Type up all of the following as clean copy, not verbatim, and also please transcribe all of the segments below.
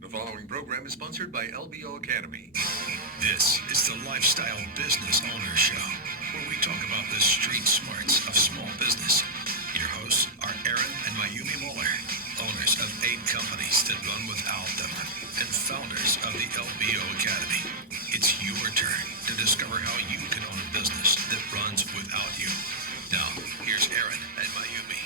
The following program is sponsored by LBO Academy. This is the Lifestyle Business Owner Show, where we talk about the street smarts of small business. Your hosts are Erin and Mayumi Muller, owners of 8 companies that run without them, and founders of the LBO Academy. It's your turn to discover how you can own a business that runs without you. Now, here's Erin and Mayumi.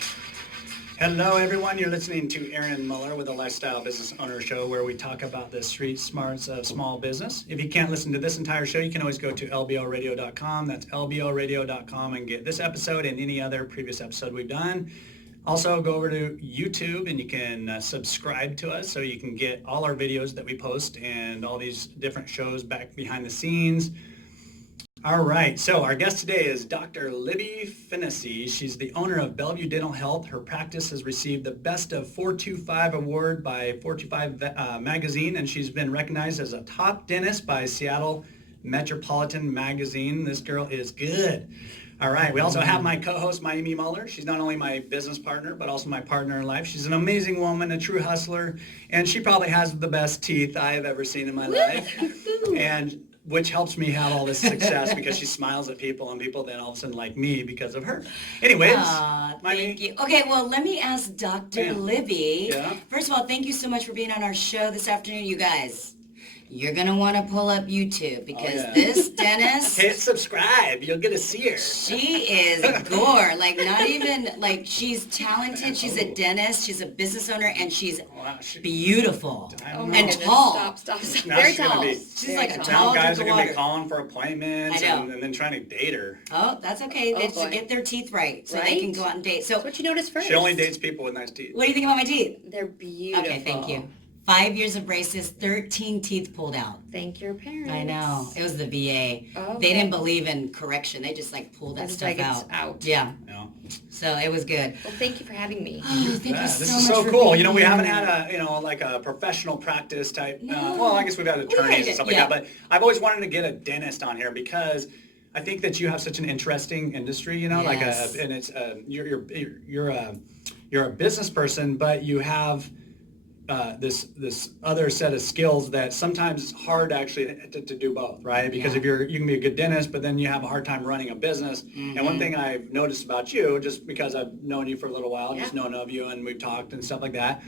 Hello, everyone. You're listening to Erin Muller with the Lifestyle Business Owner Show, where we talk about the street smarts of small business. If you can't listen to this entire show, you can always go to lboradio.com. That's lboradio.com and get this episode and any other previous episode we've done. Also, go over to YouTube and you can subscribe to us so you can get all our videos that we post and all these different shows back behind the scenes. All right, so our guest today is Dr. Libbi Finnessy. She's the owner of Bellevue Dental Health. Her practice has received the Best of 425 award by 425 Magazine, and she's been recognized as a top dentist by Seattle Metropolitan Magazine. This girl is good. All right, we also have my co-host, Mayumi Muller. She's not only my business partner, but also my partner in life. She's an amazing woman, a true hustler, and she probably has the best teeth I have ever seen in my life. And which helps me have all this success because she smiles at people and people then all of a sudden like me because of her. Anyways, thank you. Okay, well, let me ask Dr. Libbi. Yeah. First of all, thank you so much for being on our show this afternoon, you guys. You're going to want to pull up YouTube because this dentist... Hit subscribe. You'll get to see her. She is gore. Like, not even... Like, she's talented. She's a dentist. She's a business owner. And she's beautiful. And tall. Stop. Now Very she's gonna tall. be- She's like a Now tall guys are drink of going to be water. calling for appointments I know. and then trying to date her. Oh, that's okay. They just boy. get their teeth right so they can go out and date. So, That's what you noticed first. She only dates people with nice teeth. what do you think about my teeth? They're beautiful. Okay, thank you. 5 years of braces, 13 teeth pulled out. Thank your parents. I know. It was the VA. Okay. They didn't believe in correction. They just like pulled that It's stuff like it's out. out. Yeah. No. So it was good. Well, thank you for having me. Oh, thank Yeah, you so this much is so for cool. being You know, we here. haven't had like a professional practice type. No. Well, I guess we've had attorneys and stuff like yeah. that. But I've always wanted to get a dentist on here because I think that you have such an interesting industry. You know, Yes. and it's you're a business person, but you have this other set of skills that sometimes it's hard actually to do both, right? Because Yeah. if you can be a good dentist, but then you have a hard time running a business. And one thing I've noticed about you, just because I've known you for a little while, just known of you and we've talked and stuff like that,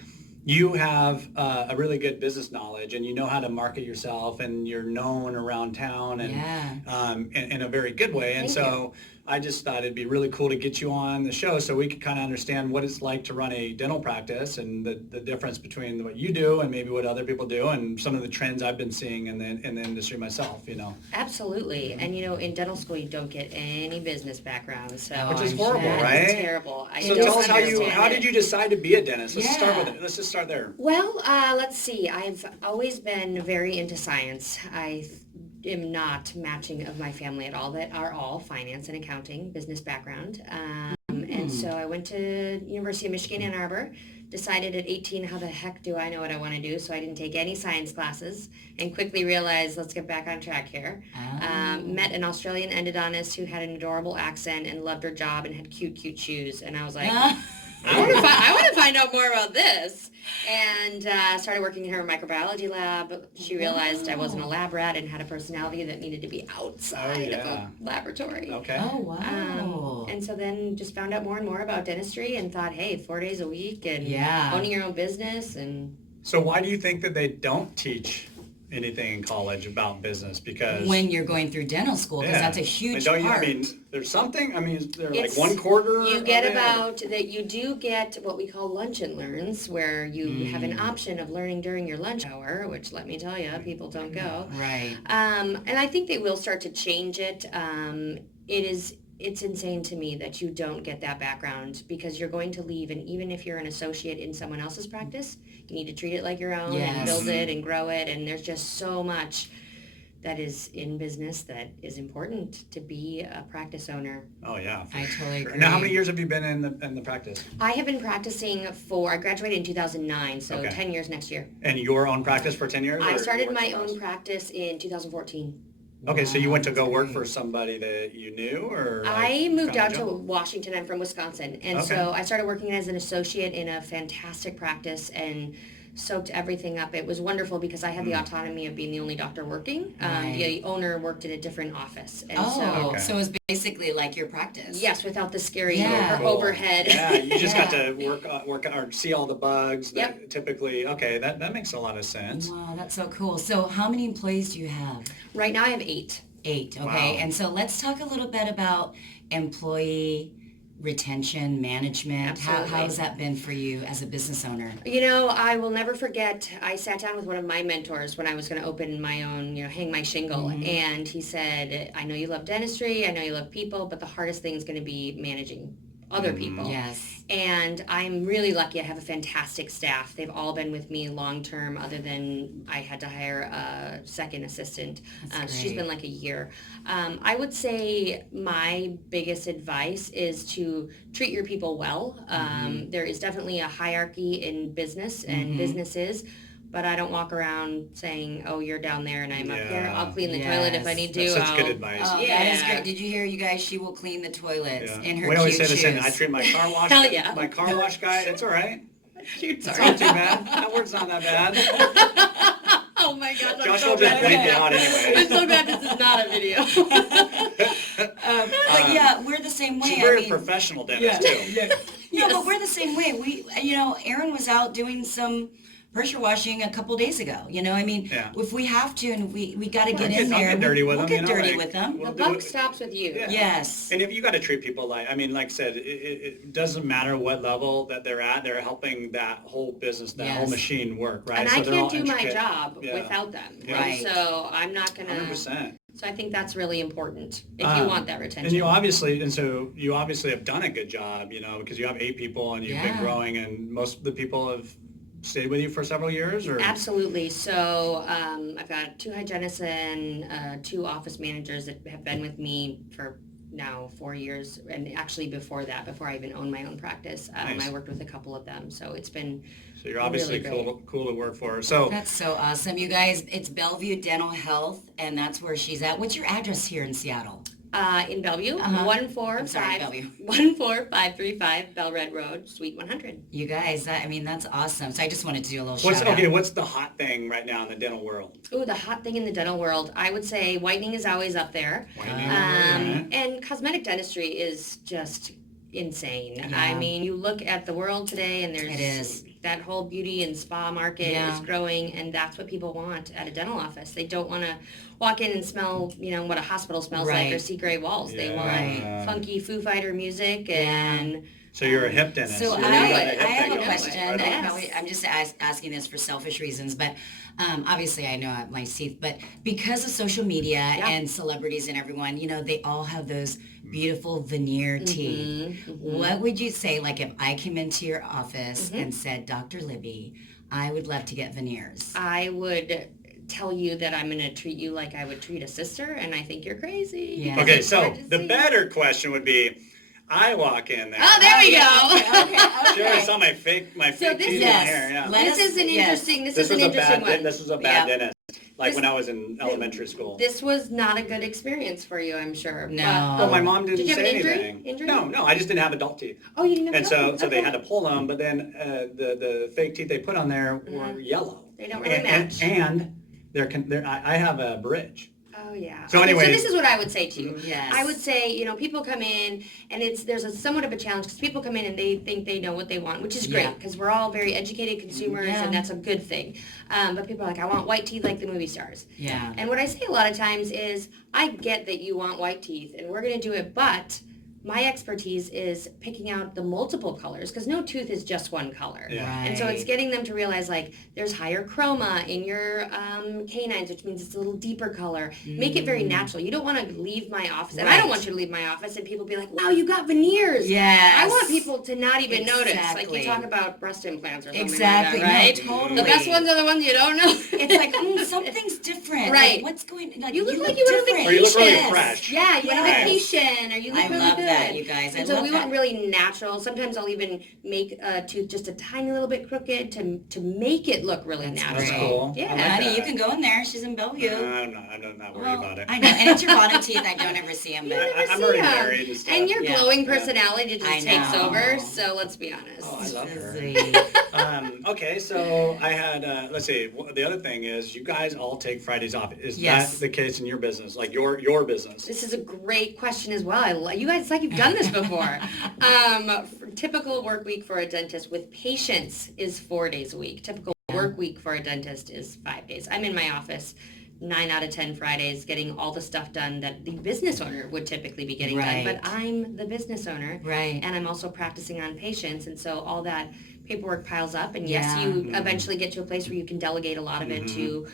you have a really good business knowledge and you know how to market yourself and you're known around town and in a very good way. And so I just thought it'd be really cool to get you on the show so we could kind of understand what it's like to run a dental practice and the difference between what you do and maybe what other people do and some of the trends I've been seeing in the industry myself, you know. Absolutely. And you know, in dental school, you don't get any business background. So Which is I'm horrible, sure. right? It's terrible. I So don't tell us understand how it. did you decide to be a dentist? Let's start Yeah. with it. Let's just start there. Well, let's see. I've always been very into science. I am not matching of my family at all that are all finance and accounting, business background. And so I went to University of Michigan, Ann Arbor, decided at 18, how the heck do I know what I want to do? So I didn't take any science classes and quickly realized, let's get back on track here. Met an Australian endodontist who had an adorable accent and loved her job and had cute shoes. And I was like, I want to find out more about this. And started working in her microbiology lab. She realized I wasn't a lab rat and had a personality that needed to be outside of a laboratory. Okay. Oh, wow. And so then just found out more and more about dentistry and thought, hey, 4 days a week and owning your own business. And So why do you think that they don't teach anything in college about business? Because when you're going through dental school, because that's a huge part. I mean, there's something. I mean, is there like It's- 1/4? you get of it? about that. You do get what we call lunch and learns, where you have an option of learning during your lunch hour, which let me tell you, people don't go. Right. And I think they will start to change it. It's insane to me that you don't get that background because you're going to leave, and even if you're an associate in someone else's practice, you need to treat it like your own and Yes. build it and grow it. And there's just so much that is in business that is important to be a practice owner. Oh yeah, I totally agree. Now, how many years have you been in the practice? I have been practicing I graduated in 2009, so Okay. 10 years next year. And your own practice for 10 years? I or started you worked my somewhere own else? practice in 2014. Okay, so you went to Wow, go that's work great. for somebody that you knew, or like, I moved found out a to job? Washington. I'm from Wisconsin. And Okay. so I started working as an associate in a fantastic practice and soaked everything up. It was wonderful because I had the autonomy of being the only doctor working. Right. The owner worked in a different office. And Oh, Okay. so it was basically like your practice. yes, without the scary Yeah. or Cool. overhead. Yeah, you just got Yeah. to work or see all the bugs that Yep. typically. Okay, that makes a lot of sense. Wow, that's so cool. So how many employees do you have? Right now I have 8. 8, okay. Wow. And so let's talk a little bit about employee retention management. How Absolutely. has that been for you as a business owner? You know, I will never forget, I sat down with one of my mentors when I was going to open my own, hang my shingle. And he said, I know you love dentistry, I know you love people, but the hardest thing is going to be managing other people. Yes. And I'm really lucky. I have a fantastic staff. They've all been with me long term, other than I had to hire a second assistant. That's She's great. been like a year. I would say my biggest advice is to treat your people well. There is definitely a hierarchy in business and businesses. But I don't walk around saying, "Oh, you're down there and I'm up here. Yeah. I'll clean the toilet if I Yes. need to." That's such good I'll-" advice. Oh, that is Yeah. great. Did you hear, you guys? She will clean the toilets Yeah. in her We always say cute the same. shoes. I treat my car wash. Hell yeah. My car wash guy. It's all right. Shoot, It's sorry. not too bad. That word's not that bad. Oh my gosh, I'm Josh so will just bad. bleep it out anyway. I'm so glad this is not a video. But yeah, we're the same way. She's I very mean, professional dentist too. no, but we're the same way. We, Erin was out doing some pressure washing a couple days ago. I mean, Yeah. if we have to and we got to get I'll in there, get dirty with we'll them. get dirty with them. we'll The do buck it. stops with you. Yeah. Yes. And if you got to treat people like I said, it doesn't matter what level that they're at. They're helping that whole business, that whole Yes. machine work, right? And So I they're all can't do my intricate. job Yeah. without them. Yeah. Right. And so I'm not gonna. 100%. So I think that's really important if you want that retention. And you obviously have done a good job, because you have 8 people and you've been Yeah. growing, and most of the people have stayed with you for several years, or Absolutely. So I've got 2 hygienists and 2 office managers that have been with me for now 4 years, and actually before that, before I even owned my own practice, Nice. I worked with a couple of them. So it's been So you're obviously really cool to work for. So That's so awesome. You guys, it's Bellevue Dental Health, and that's where she's at. What's your address here in Seattle? in Bellevue, Uh-huh. I'm sorry, 14535 Bell Red Road, Suite 100. You guys, that's awesome. So I just wanted to do a little what's shout out. what's the hot thing right now in the dental world? Ooh, the hot thing in the dental world, I would say whitening is always up there. Whitening, And cosmetic dentistry is just insane. Yeah. I mean, you look at the world today and there's It is. that whole beauty and spa market Yeah. is growing, and that's what people want at a dental office. They don't want to walk in and smell, what a hospital smells like Right. or see gray walls. They Yeah. want Right. funky Foo Fighter music and So you're a hip dentist. So You're I got know the it. hip have thing a going. question. Right on. Yes. I'm just asking this for selfish reasons, but obviously I know my teeth. But because of social media and celebrities and everyone, they all have those beautiful veneer teeth. What would you say, like if I came into your office and said, Dr. Libbi, I would love to get veneers? I would tell you that I'm going to treat you like I would treat a sister, and I think you're crazy. Yeah. because Okay, it's so hard to the see. better question would be, I walk in there. Oh, there we go. Okay. Sure, I saw my fake So teeth this- in Yes. here. Yeah. Let This us- is an yes. interesting. This This is an was a interesting bad. one. This was a bad Yeah. dentist. Like This- when I was in elementary school. This was not a good experience for you, I'm sure. No. But- Well, my mom didn't Did you have say an injury? anything. Injury? No, I just didn't have adult teeth. Oh, you didn't have And so okay. they had to pull them, but then the fake teeth they put on there were yellow. They don't really and, match. And I have a bridge. Oh yeah. So Okay, anyway- so this is what I would say to you. Yes. I would say, people come in and there's a somewhat of a challenge because people come in and they think they know what they want, which is Yeah. great because we're all very educated consumers Yeah. and that's a good thing. But people are like, I want white teeth like the movie stars. Yeah. And what I say a lot of times is, I get that you want white teeth and we're going to do it, but my expertise is picking out the multiple colors because no tooth is just one color. Yeah. And so it's Right. getting them to realize like there's higher chroma in your canines, which means it's a little deeper color. Make it very natural. You don't want to leave my office, and I don't Right. want you to leave my office and people be like, wow, you got veneers. Yes. I want people to not even notice. Like Exactly. you talk about breast implants or something Exactly. like that, right? No, totally. The best ones are the ones you don't know. It's like, something's different. Like, Right. what's going on? Like, You look like you went on different. Or you look really Yes. fresh. Yeah, you went on Yes. vacation, or you look I really love good. that, you guys. I And so love we that. went really natural. Sometimes I'll even make a tooth just a tiny little bit crooked to make it look really That's natural. That's cool. Yeah. I like Honey, that. you can go in there. She's in Bellevue. I'm not worried Well, about it. I know, and it's your bottom teeth. I don't ever see them, but I'm already married and stuff. And your Yeah. glowing personality I just takes know. over, so let's be honest. Oh, I love her. Sweet. Okay, so I had, let's see, the other thing is you guys all take Fridays off. Is Yes. that the case in your business, like your business? This is a great question as well. You guys, it's like you've done this before. Typical work week for a dentist with patients is 4 days a week. Typical work week for a dentist is 5 days. I'm in my office 9 out of 10 Fridays getting all the stuff done that the business owner would typically be getting Right. done. But I'm the business owner. Right. And I'm also practicing on patients. And so all that paperwork piles up. And yes, Yeah. you eventually get to a place where you can delegate a lot of it to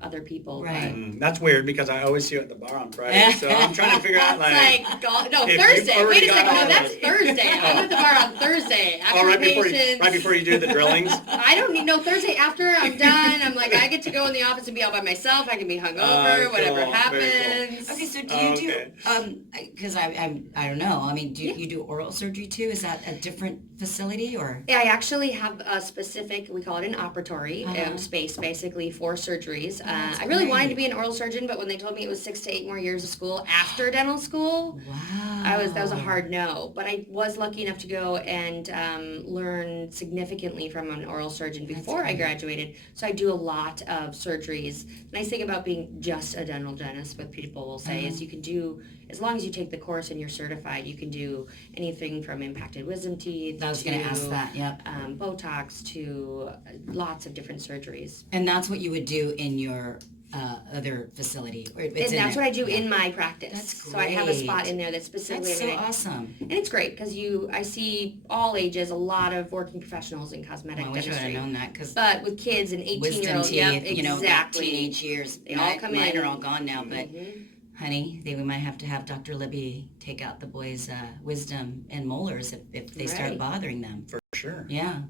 other people. Right. That's weird because I always see you at the bar on Friday, so I'm trying to figure out But like. no, if Thursday. you've already Wait a second. got No, that's it. Thursday. I'm at the bar on Thursday. After Oh, right patients. before you do the drillings. I don't need no Thursday after I'm done. I'm like I get to go in the office and be all by myself. I can be hungover, whatever cool. Very cool. happens. Okay, so do you Okay. do because I don't know. I mean, do you do oral surgery too? Is that a different facility or? I actually have a specific, we call it an operatory Uh-huh. space, basically for surgeries. that's I really wanted great. to be an oral surgeon, but when they told me it was 6 to 8 more years of school after dental school, Wow. that was a hard no. But I was lucky enough to go and learn significantly from an oral surgeon before I graduated. So I do a lot of surgeries. The nice thing about being just a dental dentist, what people will say, is you can do, as long as you take the course and you're certified, you can do anything from impacted wisdom teeth I was going to ask that. Yep. Botox to lots of different surgeries. And that's what you would do in your other facility. Or it's And in that's there. what I do in my practice. That's So I have a spot great. in there that's specifically That's so I mean, awesome. and it's great because I see all ages, a lot of working professionals in cosmetic I wish I would dentistry. have known that because But with kids and wisdom 18-year-olds, teeth, yep, you know, that exactly. teenage years. They all come mine in. are all gone now, but honey, we might have to have Dr. Libby take out the boys' wisdom and molars if they start Right. bothering them. For sure. Yeah.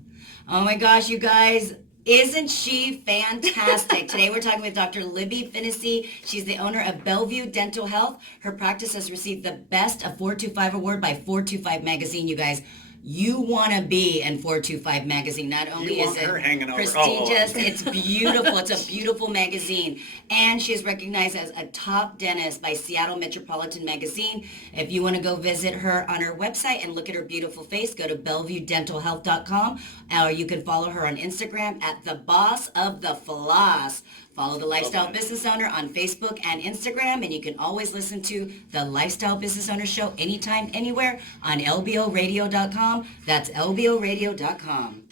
Oh my gosh, you guys. Isn't she fantastic? Today we're talking with Dr. Libbi Finnessy. She's the owner of Bellevue Dental Health. Her practice has received the Best of 425 award by 425 Magazine, you guys. You want to be in 425 Magazine. Not only You is want her it hanging over- prestigious, it's beautiful. It's a beautiful magazine. And she is recognized as a top dentist by Seattle Metropolitan Magazine. If you want to go visit her on her website and look at her beautiful face, go to BellevueDentalHealth.com. Or you can follow her on Instagram at The Boss of the Floss. Follow the Lifestyle Business Owner on Facebook and Instagram, and you can always listen to the Lifestyle Business Owner Show anytime, anywhere on lboradio.com. That's lboradio.com.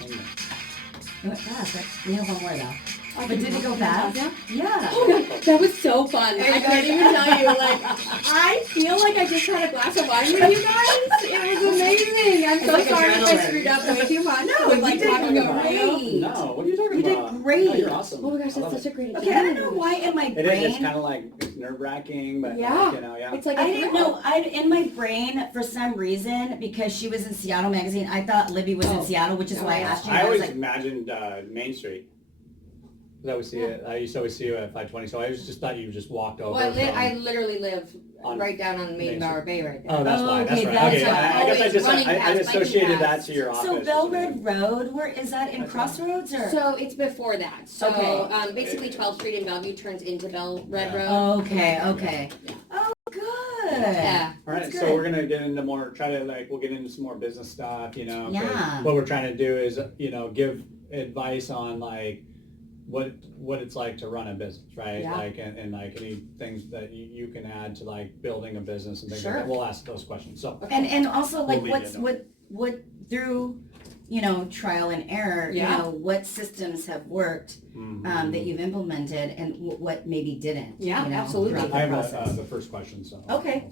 It went fast, right? We have one more though. But did it go fast? Yeah. That was so fun. I couldn't even tell you. Like, I feel like I just had a glass of wine with you guys. It was amazing. I'm so like sorry if I adrenaline. screwed up way too much. No, with, you like did talking about great. radio. No, what are you talking You did about? great. No, you're awesome. Oh my gosh, I love that's such it. a great Okay, I don't know why in my It is. It's brain, kind of like it's nerve-wracking, but Yeah. like, you know, yeah. It's like I a didn't thrill. know, in my brain, for some reason, because she was in Seattle Magazine, I thought Libby was in Oh. Seattle, which is why I asked you. I was always like, imagined Main Street. 'Cause I always see it. I used to always see you at 520, so I just thought you just walked over. Well, I from- literally live on right down on Main Main Bower Bay right there. Oh, that's Oh, why. okay, That's right. that's Okay, why. I guess I Always just running I past, associated biking that past. to your office. so or Bellwood something. Road, where is that in Crossroads or? So it's before that. So Okay. basically 12th Street in Bellevue turns into Red Yeah. Road. Okay, okay. Yeah. Oh, good. Yeah. All right, That's so good. we're gonna get into more. We'll get into some more business stuff. You know, 'cause Yeah. what we're trying to do is, give advice on like what it's like to run a business, right? Yeah. Like and like any things that you can add to like building a business and things Sure. like that. We'll ask those questions. So And also like We'll leave it what through, trial and error, Yeah. what systems have worked that you've implemented and what maybe didn't. Yeah, absolutely. throughout the I have process. the first question. So Okay.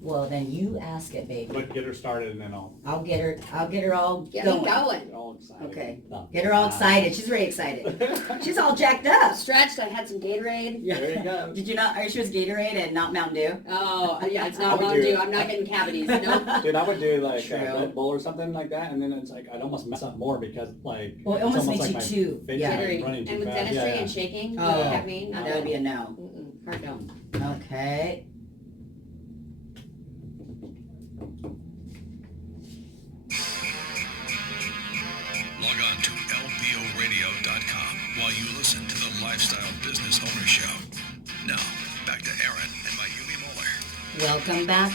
Well, then you ask it, baby. But get her started and then I'll get her all Get going. it going. get all excited. Okay. No. Get her all excited. She's very excited. She's all jacked up. Stretched. I had some Gatorade. There you go. Did you not? Are you sure it's Gatorade and not Mountain Dew? Oh, yeah, it's I not would Mountain do- Dew. I'm not getting cavities. Nope. Dude, I would do like True. a Red Bull or something like that, and then it's like I'd almost mess up more because like Well, it it's almost makes like you my too. face Yeah. is Jittery. running too And with fast. dentistry Yeah, and shaking, Oh, I mean, that would be a no. hard no. Okay. Log on to lboradio.com while you listen to the Lifestyle Business Owner Show. Now, back to Erin and Mayumi Muller.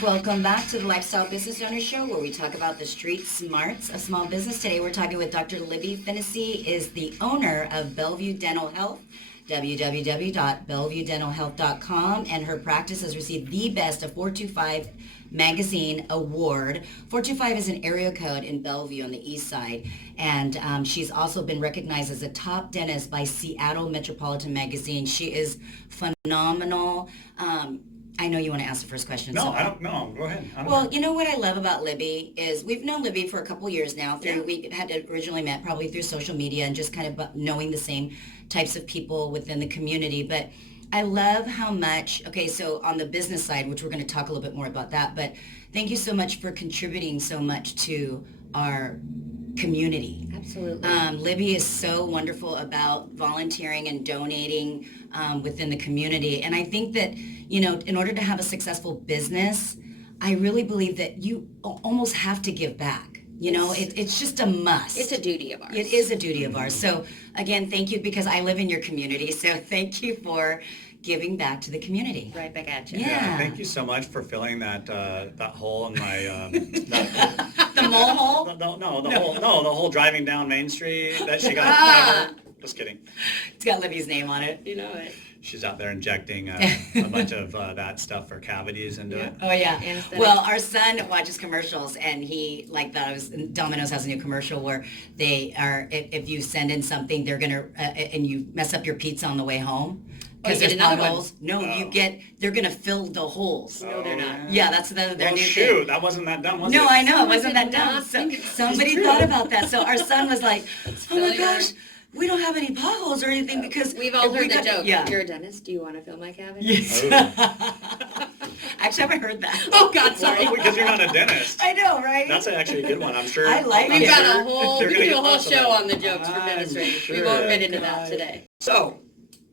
Welcome back to the Lifestyle Business Owner Show, where we talk about the street smarts of small business. Today we're talking with Dr. Libbi Finnessy, is the owner of Bellevue Dental Health, www.bellevuedentalhealth.com, and her practice has received the Best of 425 Magazine Award. 425 is an area code in Bellevue on the east side, and she's also been recognized as a top dentist by Seattle Metropolitan Magazine. She is phenomenal. I know you want to ask the first question. No, so I don't know. Go ahead. Well, you know what I love about Libbi is we've known Libbi for a couple years now. We had originally met probably through social media and just kind of knowing the same types of people within the community. But I love how much, okay, so on the business side, which we're going to talk a little bit more about that, but thank you so much for contributing so much to our community. Absolutely. Libbi is so wonderful about volunteering and donating within the community. And I think that, you know, in order to have a successful business, I really believe that you almost have to give back. You know, it's just a must. It's a duty of ours. It is a duty of ours. So again, thank you, because I live in your community. So thank you for giving back to the community. Right back at you. Yeah. Thank you so much for filling that hole in my The mole hole? the whole driving down Main Street that she got covered. Just kidding. It's got Libby's name on it. You know it. She's out there injecting a bunch of that stuff for cavities into it. Oh yeah. Anesthetic. Well, our son watches commercials, and he Domino's has a new commercial where they are, if you send in something, they're gonna and you mess up your pizza on the way home because you there's get another one. potholes. No, they're gonna fill the holes. No, they're not. Yeah, that's their Well, new shoot, thing. that wasn't that dumb, was it? No, I know, it Someone wasn't did that dumb. not So, think it- somebody it's thought true. about that. So our son was like, oh my failure. gosh, we don't have any potholes or anything because We've all if we heard the got- joke. Yeah. You're a dentist. Do you want to fill my cavity? Yes. Oh. Actually, I haven't heard that. Oh, God, sorry. Well, because you're not a dentist. I know, right? That's actually a good one, I'm sure. I like We've it. got sure a whole, they're we gonna could do a get whole lots of show that. on the jokes for I'm dentistry. sure. We won't get into that today. So,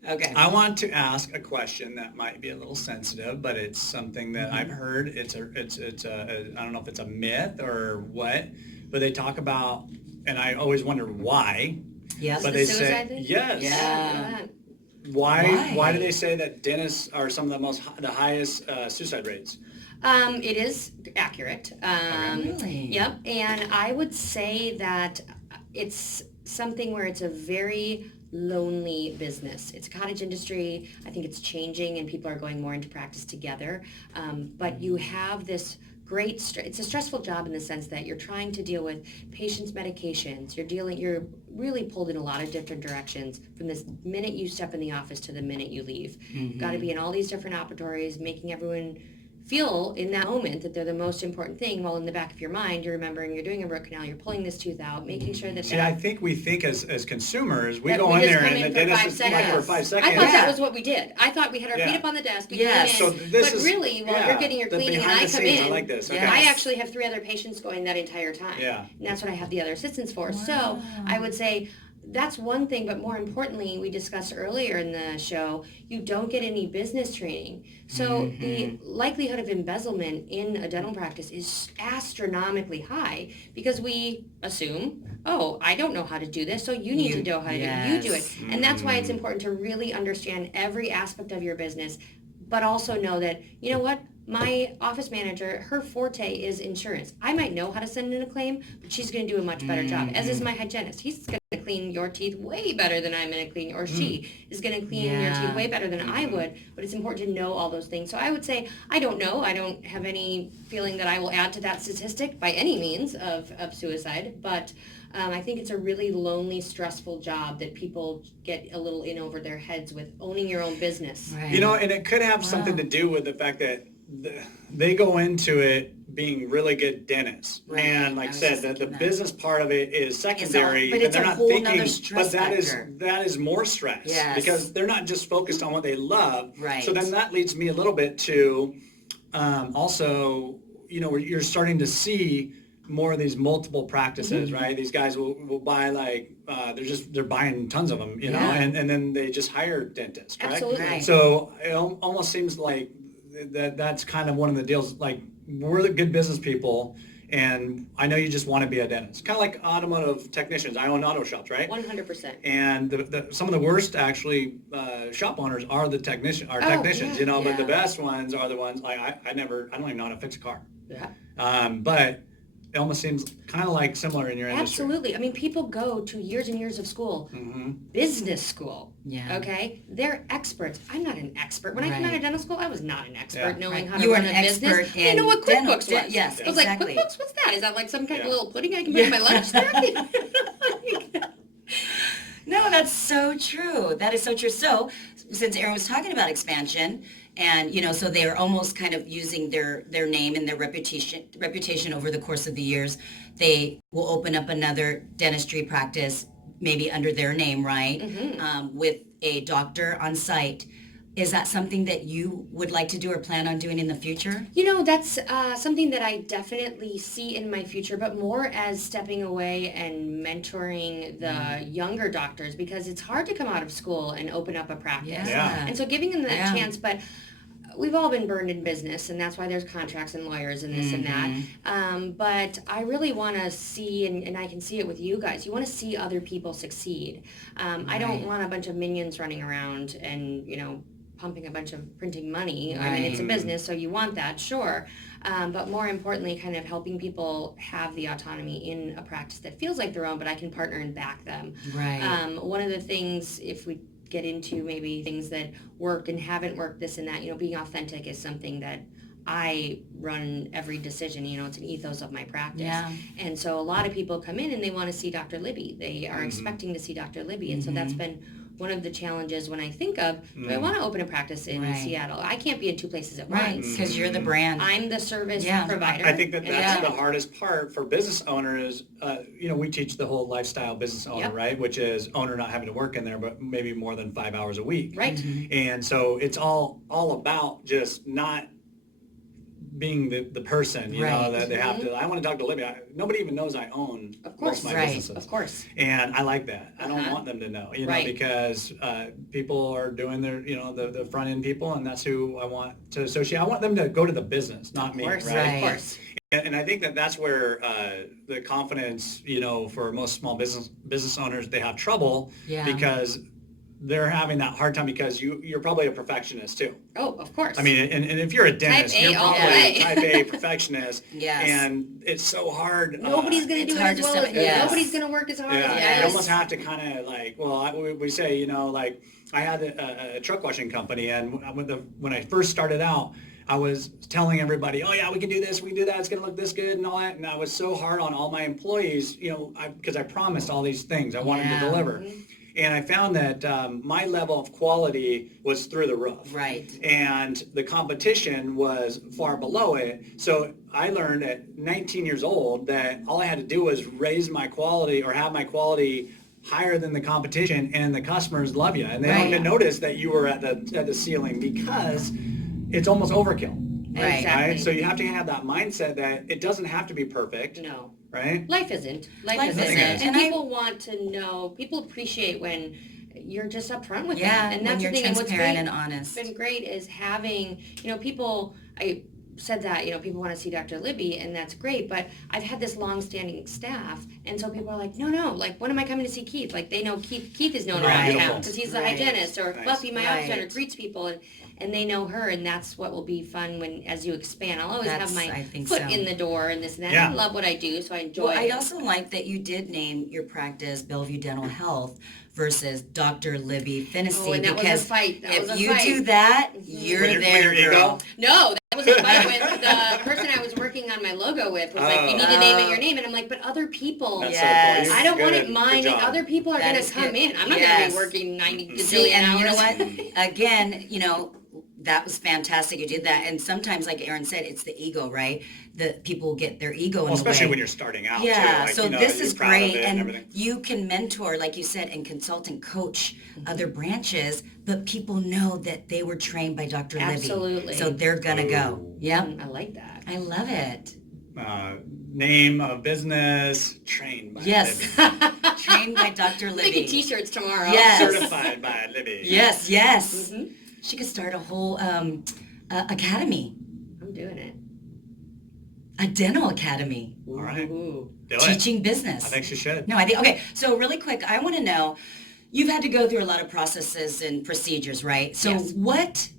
Okay. I want to ask a question that might be a little sensitive, but it's something that I've heard. It's a I don't know if it's a myth or what, but they talk about, and I always wondered why. Yes. But The they suicide say thing? yes. Yeah. Why do they say that dentists are some of the highest suicide rates? It is accurate. Really? Yep. And I would say that it's something where it's a very lonely business. It's a cottage industry. I think it's changing and people are going more into practice together. But you have this it's a stressful job in the sense that you're trying to deal with patients' medications. You're really pulled in a lot of different directions from this minute you step in the office to the minute you leave. You've got to be in all these different operatories, making everyone feel in that moment that they're the most important thing, while in the back of your mind you're remembering you're doing a root canal, you're pulling this tooth out, making sure that See, I think we think as consumers, we that go we in just there come and in the for dentist 5 is like seconds. for 5 I seconds. thought that was what we did. I thought we had our feet Yeah. up on the desk. We Yes. came in, So this but is- really, while yeah, you're getting your the cleaning and behind I the come scenes, in, I like this. Okay. I Yes. actually have 3 other patients going that entire time. Yeah. And that's what I have the other assistants for. So I would say that's one thing, but more importantly, we discussed earlier in the show, you don't get any business training. So the likelihood of embezzlement in a dental practice is astronomically high because we assume, oh, I don't know how to do this, so you need to know how to do it. You do it. And that's why it's important to really understand every aspect of your business, but also know that, you know what? My office manager, her forte is insurance. I might know how to send in a claim, but she's going to do a much better job, as is my hygienist. He's going to clean your teeth way better than I'm going to clean, or she is going to clean your teeth way better than I would, but it's important to know all those things. So I would say, I don't know. I don't have any feeling that I will add to that statistic by any means of suicide, but I think it's a really lonely, stressful job that people get a little in over their heads with owning your own business. Right. You know, and it could have something to do with the fact that they go into it being really good dentists. Right. And like I I was said, just the thinking that. business part of it is secondary, but and it's they're a not whole thinking, nother stress but that is factor. more stress. Yes. Because they're not just focused on what they love. Right. So then that leads me a little bit to also, you know, where you're starting to see more of these multiple practices, right? These guys will buy like, they're buying tons of them, you know, and then they just hire dentists, correct? Absolutely. Right. So it almost seems like that's kind of one of the deals. Like, we're the good business people, and I know you just want to be a dentist. Kind of like automotive technicians. I own auto shops, right? 100%. And some of the worst, actually, shop owners are the technicians, yeah. you know, but the Yeah. best ones are the ones, like, I don't even know how to fix a car. Yeah. But it almost seems kind of like similar in your industry. Absolutely. I mean, people go to years and years of school, business school. Yeah. Okay, they're experts. I'm not an expert. When I came out Right. of dental school, I was not an expert knowing Right. how to You were run an a business. expert I didn't know in what dental- QuickBooks was. yes, I was like, exactly. QuickBooks, what's that? Is that like some kind of Yeah. little pudding I can put in my lunch there? No, that's so true. That is so true. So, since Erin was talking about expansion, and you know, so they are almost kind of using their name and their reputation over the course of the years. They will open up another dentistry practice, maybe under their name, right? With a doctor on site. Is that something that you would like to do or plan on doing in the future? You know, that's something that I definitely see in my future, but more as stepping away and mentoring the younger doctors, because it's hard to come out of school and open up a practice. Yeah. And so giving them that Yeah. chance, but we've all been burned in business, and that's why there's contracts and lawyers and this and that. But I really want to see, and I can see it with you guys, you want to see other people succeed. I don't Right. want a bunch of minions running around and, you know, pumping a bunch of printing money. I mean, it's a business, so you want that, sure. But more importantly, kind of helping people have the autonomy in a practice that feels like their own, but I can partner and back them. Right. One of the things, if we get into maybe things that work and haven't worked, this and that, you know, being authentic is something that I run every decision, you know, it's an ethos of my practice. Yeah. And so a lot of people come in and they want to see Dr. Libbi. They are expecting to see Dr. Libbi. And so that's been one of the challenges when I think of, do I want to open a practice in Right. Seattle? I can't be in two places at Right, once. because you're the brand. I'm the service Yeah. provider. I think that that's Yeah. the hardest part for business owners. You know, we teach the whole lifestyle business owner, Yep. right? Which is owner not having to work in there, but maybe more than 5 hours a week. Right. And so it's all about just not being the person, you Right. know, that they have to, I want to talk to Libby. Nobody even knows I own Of course. most of my Right. businesses. Of course. And I like that. I don't Uh-huh. want them to know, you know, Right. because people are doing their, you know, the front end people, and that's who I want to associate. I want them to go to the business, not me, Of course. right? Of course. And I think that that's where the confidence, you know, for most small business owners, they have trouble Yeah. because they're having that hard time because you're probably a perfectionist too. Oh, of course. I mean, and if you're a dentist, A you're all the probably way. type A perfectionist. Yes. And it's so hard. nobody's going to it's do it hard as to well step- as yes. nobody's going to work as hard Yeah, as you Yes. almost have to kind of like, well, we say, you know, like I had a truck washing company, and when I first started out, I was telling everybody, oh yeah, we can do this, we can do that, it's gonna look this good and all that, and I was so hard on all my employees, you know, because I promised all these things I wanted Yeah. to deliver. And I found that my level of quality was through the roof. Right. And the competition was far below it. So I learned at 19 years old that all I had to do was raise my quality or have my quality higher than the competition, and the customers love you. And they don't Right. even notice that you were at the ceiling, because it's almost overkill. Right. Exactly. Right? So you have to have that mindset that it doesn't have to be perfect. No. Right? Life isn't. Life isn't. isn't. And And I- people want to know, people appreciate when you're just upfront with Yeah, them. And when that's you're the thing. And what's transparent great, and honest. been great is having, you know, people, I said that, you know, people want to see Dr. Libbi, and that's great, but I've had this long-standing staff, and so people are like, no, like, when am I coming to see Keith? Like, they know Keith is known around Right. town because he's the Right. hygienist, or Nice. Buffy, my office owner, Right. greets people, and they know her, and that's what will be fun when, as you expand. I'll always have I my think foot so. in the door and this and that. Yeah. I love what I do, so I enjoy Well, I it. also like that you did name your practice Bellevue Dental Health versus Dr. Libbi Finnessy, Oh, and that was a because fight. That if was a you fight. do that, you're With your there, ego? girl. No, that was a fight with the person I was working on my logo with. Was like, you need to name it your name, and I'm like, but other people. That's Yes. so cool. I don't Good. want it Good mine. job. Other people are That going is to come good. in. I'm not going to Yes. be working 90 gazillion See, and hours. you know what? Again, you know, that was fantastic. You did that, and sometimes, like Erin said, it's the ego, right? The people get their ego in Well, the way. especially when you're starting out. Yeah, too. Like, so you know, this you're is proud of great, it and everything. you can mentor, like you said, and consult and coach other branches, but people know that they were trained by Dr. Libbi. Absolutely. So they're gonna go. Yep, I like that. I love it. name of business, trained by Yes. Libbi. Trained by Dr. Libbi. Making t-shirts tomorrow. Yes. Certified by Libbi. Yes, yes. Mhm. She could start a whole academy, I'm doing it. a dental academy, All right. Ooh. Do it. teaching business. I think she should. No, I think, okay, so really quick, I want to know, you've had to go through a lot of processes and procedures, right? So Yes. what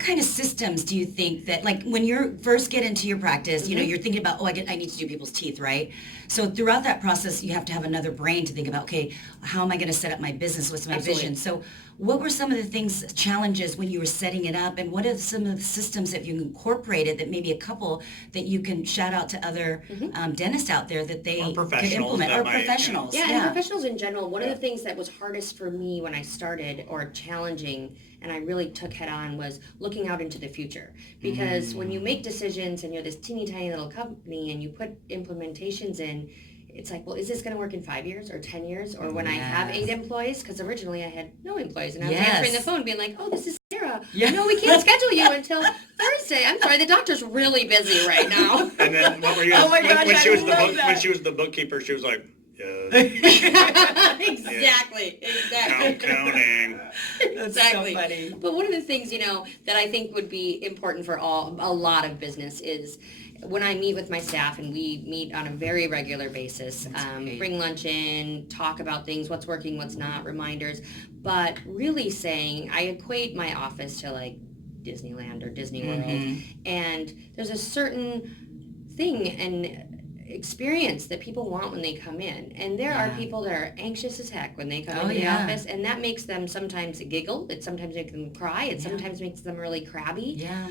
kind of systems do you think that, like, when you first get into your practice, you know, you're thinking about, I need to do people's teeth, right? So throughout that process, you have to have another brain to think about, okay, how am I going to set up my business? What's my Absolutely. vision? So what were some of the things, challenges when you were setting it up, and what are some of the systems that you incorporated that maybe a couple that you can shout out to other dentists out there that they Or could professionals implement, that or might, professionals? Yeah, and professionals in general, one of the things that was hardest for me when I started, or challenging, and I really took head on, was looking out into the future. Because when you make decisions and you're this teeny tiny little company and you put implementations in, it's like, well, is this going to work in 5 years or 10 years? Or when I have 8 employees? Because originally I had no employees. And I was answering the phone being like, oh, this is Sarah. Yeah. No, we can't schedule you until Thursday. I'm sorry, the doctor's really busy right now. And then what were you? Oh my gosh, when she I was love that. when she was the bookkeeper, she was like, yeah, Exactly. counting. That's Exactly. so funny. But one of the things, that I think would be important for a lot of business is when I meet with my staff, and we meet on a very regular basis, great. bring lunch in, talk about things, what's working, what's not, reminders, but really saying, I equate my office to like Disneyland or Disney World, and there's a certain thing and experience that people want when they come in, and there are people that are anxious as heck when they come into the office, and that makes them sometimes giggle, it sometimes makes them cry, it sometimes makes them really crabby. Yeah.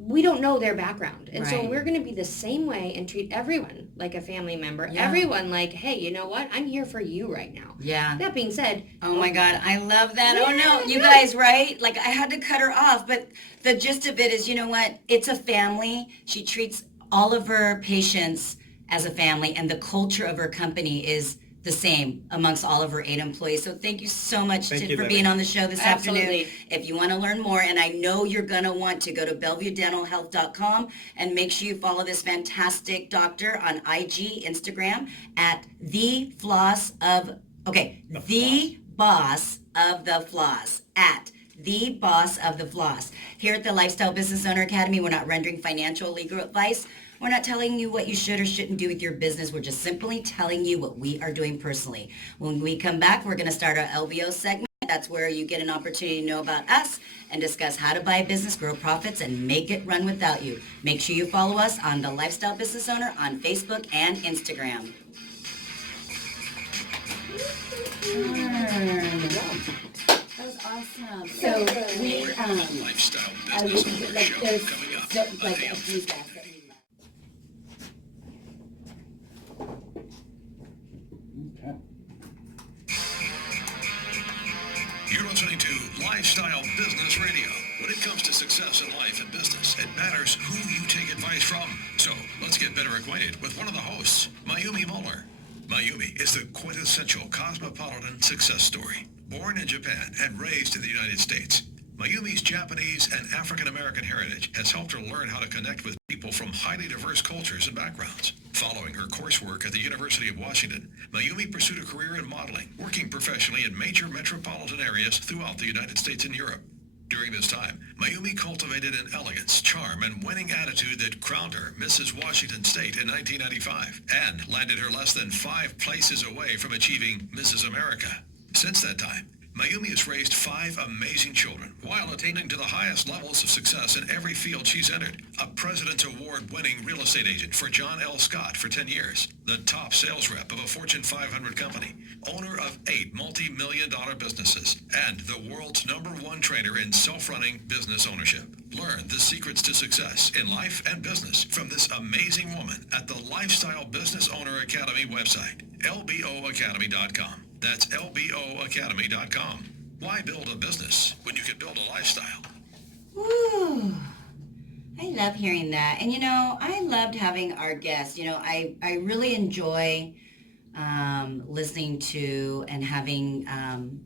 We don't know their background, and so Right. we're going to be the same way and treat everyone like a family member, Yeah. everyone like, hey, you know what, I'm here for you right now. Yeah. That being said, Oh my God, I love that. Yeah, Oh no, you yeah. guys, right? Like, I had to cut her off, but the gist of it is, you know what? It's a family. She treats all of her patients as a family, and the culture of her company is the same amongst all of her 8 employees. So thank you so much Thank you, for Libbi. being on the show this Absolutely. afternoon. If you want to learn more, and I know you're going to want to, go to BellevueDentalHealth.com and make sure you follow this fantastic doctor on IG, Instagram at The Boss of the Floss, at The Boss of the Floss. Here at the Lifestyle Business Owner Academy, we're not rendering financial or legal advice. We're not telling you what you should or shouldn't do with your business. We're just simply telling you what we are doing personally. When we come back, we're going to start our LBO segment. That's where you get an opportunity to know about us and discuss how to buy a business, grow profits, and make it run without you. Make sure you follow us on The Lifestyle Business Owner on Facebook and Instagram. That was awesome. So we, Lifestyle I Business would, Owner like, Show there's coming up so, on like the a few guys that we love. You're listening to Lifestyle Business Radio. When it comes to success in life and business, it matters who you take advice from. So let's get better acquainted with one of the hosts, Mayumi Muller. Mayumi is the quintessential cosmopolitan success story. Born in Japan and raised in the United States, Mayumi's Japanese and African-American heritage has helped her learn how to connect with people from highly diverse cultures and backgrounds. Following her coursework at the University of Washington, Mayumi pursued a career in modeling, working professionally in major metropolitan areas throughout the United States and Europe. During this time, Mayumi cultivated an elegance, charm, and winning attitude that crowned her Mrs. Washington State in 1995 and landed her less than 5 places away from achieving Mrs. America. Since that time, Mayumi has raised 5 amazing children while attaining to the highest levels of success in every field she's entered. A President's Award-winning real estate agent for John L. Scott for 10 years, the top sales rep of a Fortune 500 company, owner of 8 multi-million-dollar businesses, and the world's #1 trainer in self-running business ownership. Learn the secrets to success in life and business from this amazing woman at the Lifestyle Business Owner Academy website, lboacademy.com. That's lboacademy.com. Why build a business when you can build a lifestyle? Woo. I love hearing that. And, you know, I loved having our guests. You know, I really enjoy listening to and having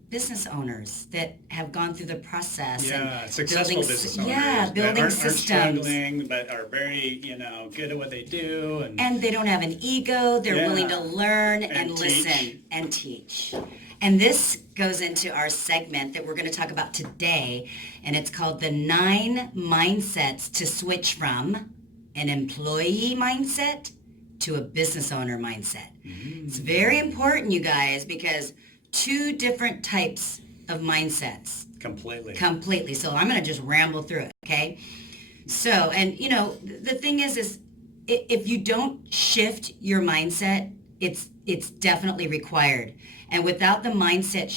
business owners that have gone through the process. Yeah, and successful building, business owners. yeah, that building aren't systems. struggling, but are very, good at what they do. And they don't have an ego. They're Yeah. willing to learn and teach. listen and teach. And this goes into our segment that we're going to talk about today, and it's called the 9 mindsets to switch from an employee mindset to a business owner mindset. It's very important, you guys, because 2 different types of mindsets. Completely. So I'm going to just ramble through it, okay? So, and the thing is if you don't shift your mindset, it's definitely required. And without the mindset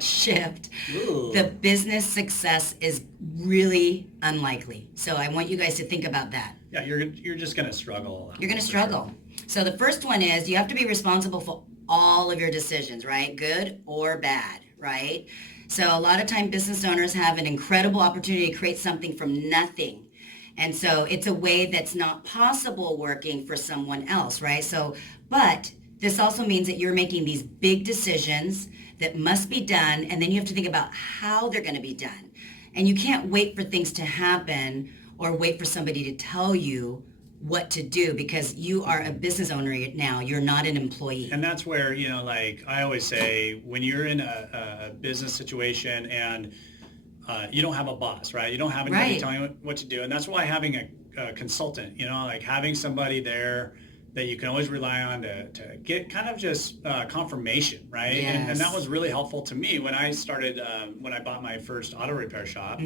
shift, the business success is really unlikely. So I want you guys to think about that. Yeah, you're just going to struggle. You're going to struggle. So the first one is you have to be responsible for all of your decisions, right? Good or bad, right? So a lot of time business owners have an incredible opportunity to create something from nothing. And so it's a way that's not possible working for someone else, right? So, but this also means that you're making these big decisions that must be done, and then you have to think about how they're going to be done. And you can't wait for things to happen or wait for somebody to tell you what to do, because you are a business owner now. You're not an employee. And that's where, like I always say, when you're in a business situation and you don't have a boss, right? You don't have anybody telling you what to do. And that's why having a consultant, like having somebody there that you can always rely on to get kind of just confirmation, right? Yes. And that was really helpful to me when I started, when I bought my first auto repair shop.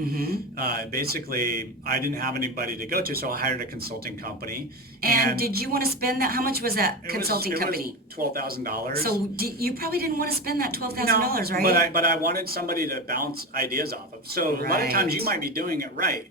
Basically, I didn't have anybody to go to, so I hired a consulting company. And did you want to spend that? How much was that consulting company? It was $12,000. So you probably didn't want to spend that $12,000, no, right? But I wanted somebody to bounce ideas off of. So a lot of times you might be doing it right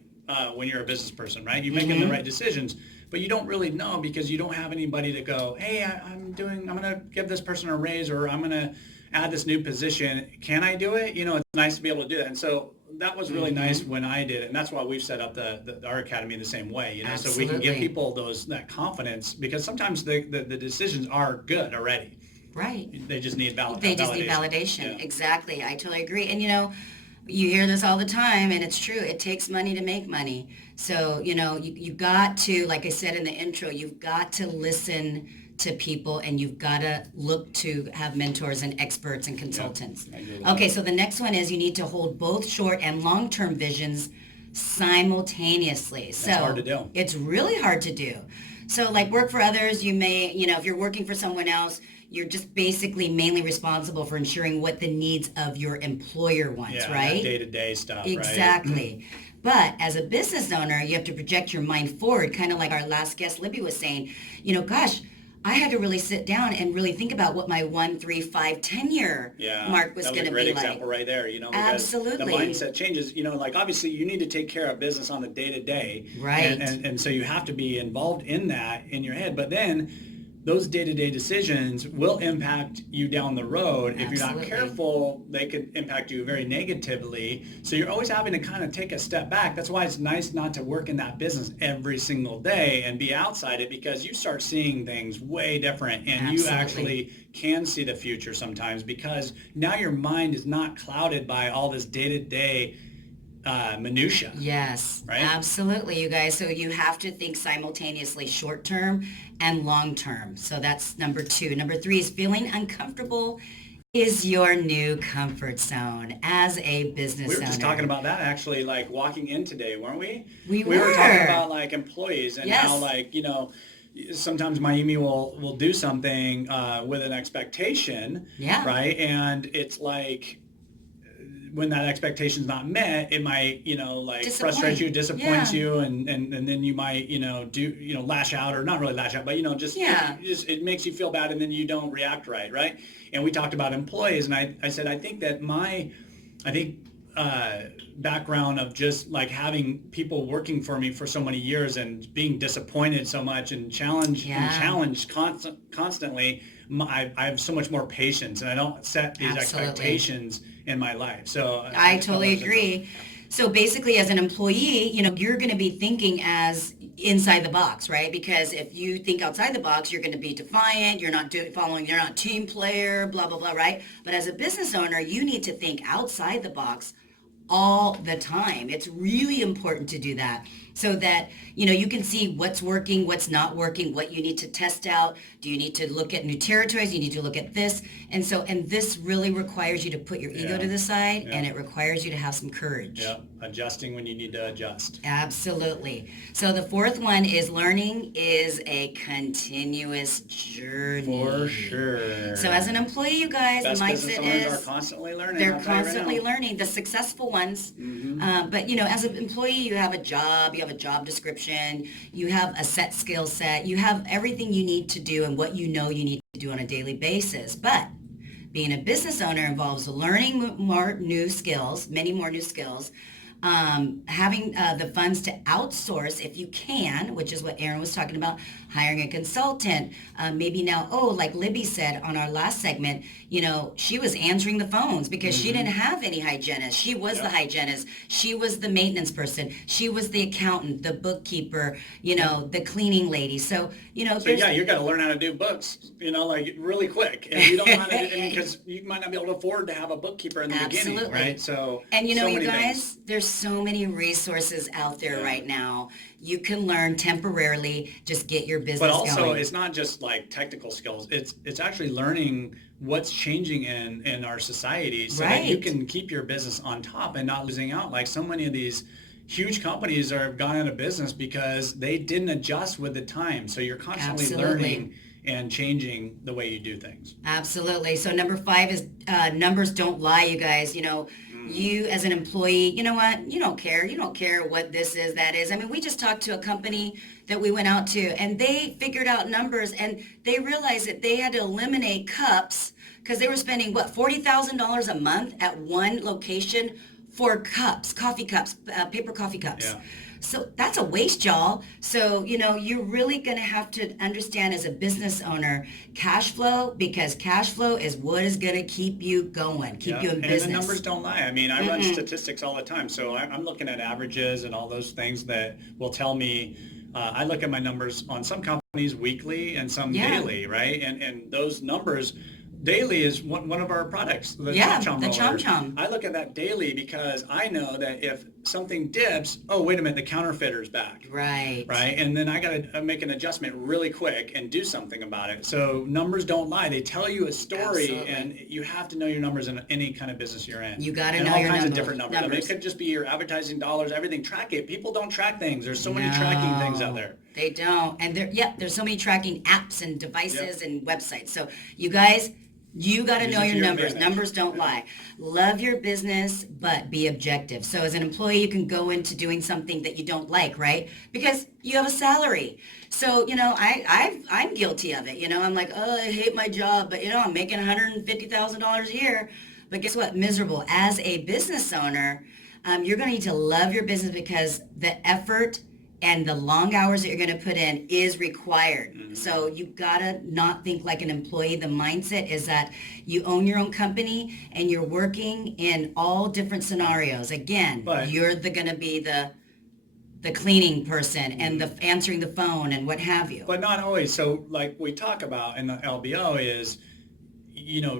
when you're a business person, right? You're making the right decisions, but you don't really know because you don't have anybody to go, hey, I'm going to give this person a raise, or I'm going to add this new position. Can I do it? It's nice to be able to do that. And so that was really nice when I did it. And that's why we've set up our academy the same way, so we can give people that confidence, because sometimes the decisions are good already. Right. They just need validation. They just need validation. Yeah. Exactly. I totally agree. And you hear this all the time, and it's true. It takes money to make money. So, you got to, like I said in the intro, you've got to listen to people, and you've got to look to have mentors and experts and consultants. Yeah, okay, so the next one is you need to hold both short and long-term visions simultaneously. That's hard to do. It's really hard to do. So like work for others, you may, if you're working for someone else, you're just basically mainly responsible for ensuring what the needs of your employer wants, right? Yeah, day-to-day stuff, exactly. Right? But as a business owner, you have to project your mind forward, kind of like our last guest, Libbi, was saying, gosh, I had to really sit down and really think about what my 1, 3, 5, 10-year mark was going to be like. That was a great example right there, because absolutely. The mindset changes, like obviously you need to take care of business on the day-to-day. Right. And so you have to be involved in that in your head. But then those day-to-day decisions will impact you down the road. If you're not careful, they could impact you very negatively. So you're always having to kind of take a step back. That's why it's nice not to work in that business every single day and be outside it, because you start seeing things way different, and you actually can see the future sometimes, because now your mind is not clouded by all this day-to-day minutia. Yes, right? Absolutely, you guys. So you have to think simultaneously short term and long term. So that's number 2. Number 3 is feeling uncomfortable is your new comfort zone as a business owner. We were just talking about that actually, like walking in today, weren't we? We were talking about like employees and yes. how sometimes Mayumi will do something with an expectation, right? And it's like, when that expectation is not met, it might, frustrate you, disappoint you, and then you might, lash out, or not really lash out, but, it makes you feel bad, and then you don't react right? And we talked about employees, and I said, I think background of just like having people working for me for so many years and being disappointed so much and challenged constantly, I have so much more patience, and I don't set these expectations in my life. So I totally agree. So basically, as an employee, you're going to be thinking as inside the box, right? Because if you think outside the box, you're going to be defiant, you're not following, you're not team player, blah, blah, blah, right? But as a business owner, you need to think outside the box all the time. It's really important to do that so that, you can see what's working, what's not working, what you need to test out. Do you need to look at new territories? You need to look at this. And this really requires you to put your ego to the side, and it requires you to have some courage. Yeah, adjusting when you need to adjust. Absolutely. So the fourth one is learning is a continuous journey. For sure. So as an employee, you guys, Best the business mindset owners is are constantly learning. they're I'll tell you right constantly now. learning, the successful ones. But as an employee, you have a job, you have a job description, you have a set skill set, you have everything you need to do and what you need to do on a daily basis. But being a business owner involves learning more new skills, many more new skills, having the funds to outsource if you can, which is what Erin was talking about, hiring a consultant. Maybe now, like Libbi said on our last segment, she was answering the phones because she didn't have any hygienist. She was the hygienist. She was the maintenance person. She was the accountant, the bookkeeper, the cleaning lady. So, you're going to learn how to do books, like really quick. And you don't want to, because you might not be able to afford to have a bookkeeper in the beginning, right? So, and so you many guys, things. there's so many resources out there right now. You can learn temporarily, just get your business But also, going. it's not just like technical skills. It's actually learning what's changing in our society so that you can keep your business on top and not losing out. Like so many of these huge companies have gone out of business because they didn't adjust with the time. So you're constantly learning and changing the way you do things. Absolutely. So number 5 is numbers don't lie, you guys. You as an employee, you know what? You don't care. You don't care what this is, that is. I mean, we just talked to a company that we went out to, and they figured out numbers, and they realized that they had to eliminate cups because they were spending, $40,000 a month at one location for cups, coffee cups, paper coffee cups. Yeah. So that's a waste, y'all. So, you're really going to have to understand as a business owner, cash flow, because cash flow is what is going to keep you going, keep you in business. And the numbers don't lie. I mean, I run statistics all the time. So I'm looking at averages and all those things that will tell me, I look at my numbers on some companies weekly and some daily, right? And those numbers, daily is one of our products, the Chom Chom the roller. Chom Chom. I look at that daily because I know that if something dips, oh, wait a minute, the counterfeiter's back. Right. Right? And then I got to make an adjustment really quick and do something about it. So numbers don't lie. They tell you a story, and you have to know your numbers in any kind of business you're in. You got to and know all your kinds numbers. of different numbers. I mean, it could just be your advertising dollars, everything. Track it. People don't track things. There's so many tracking things out there. They don't. And there's so many tracking apps and devices and websites. So you guys, you got to know your numbers. Numbers don't lie. Love your business, but be objective. So as an employee, you can go into doing something that you don't like, right? Because you have a salary. So, I'm guilty of it. I'm like, oh, I hate my job, but, I'm making $150,000 a year. But guess what? Miserable. As a business owner, you're going to need to love your business because the effort and the long hours that you're going to put in is required. So you got to not think like an employee. The mindset is that you own your own company and you're working in all different scenarios. Again, you're going to be the cleaning person and the answering the phone and what have you. But not always. So like we talk about in the LBO is,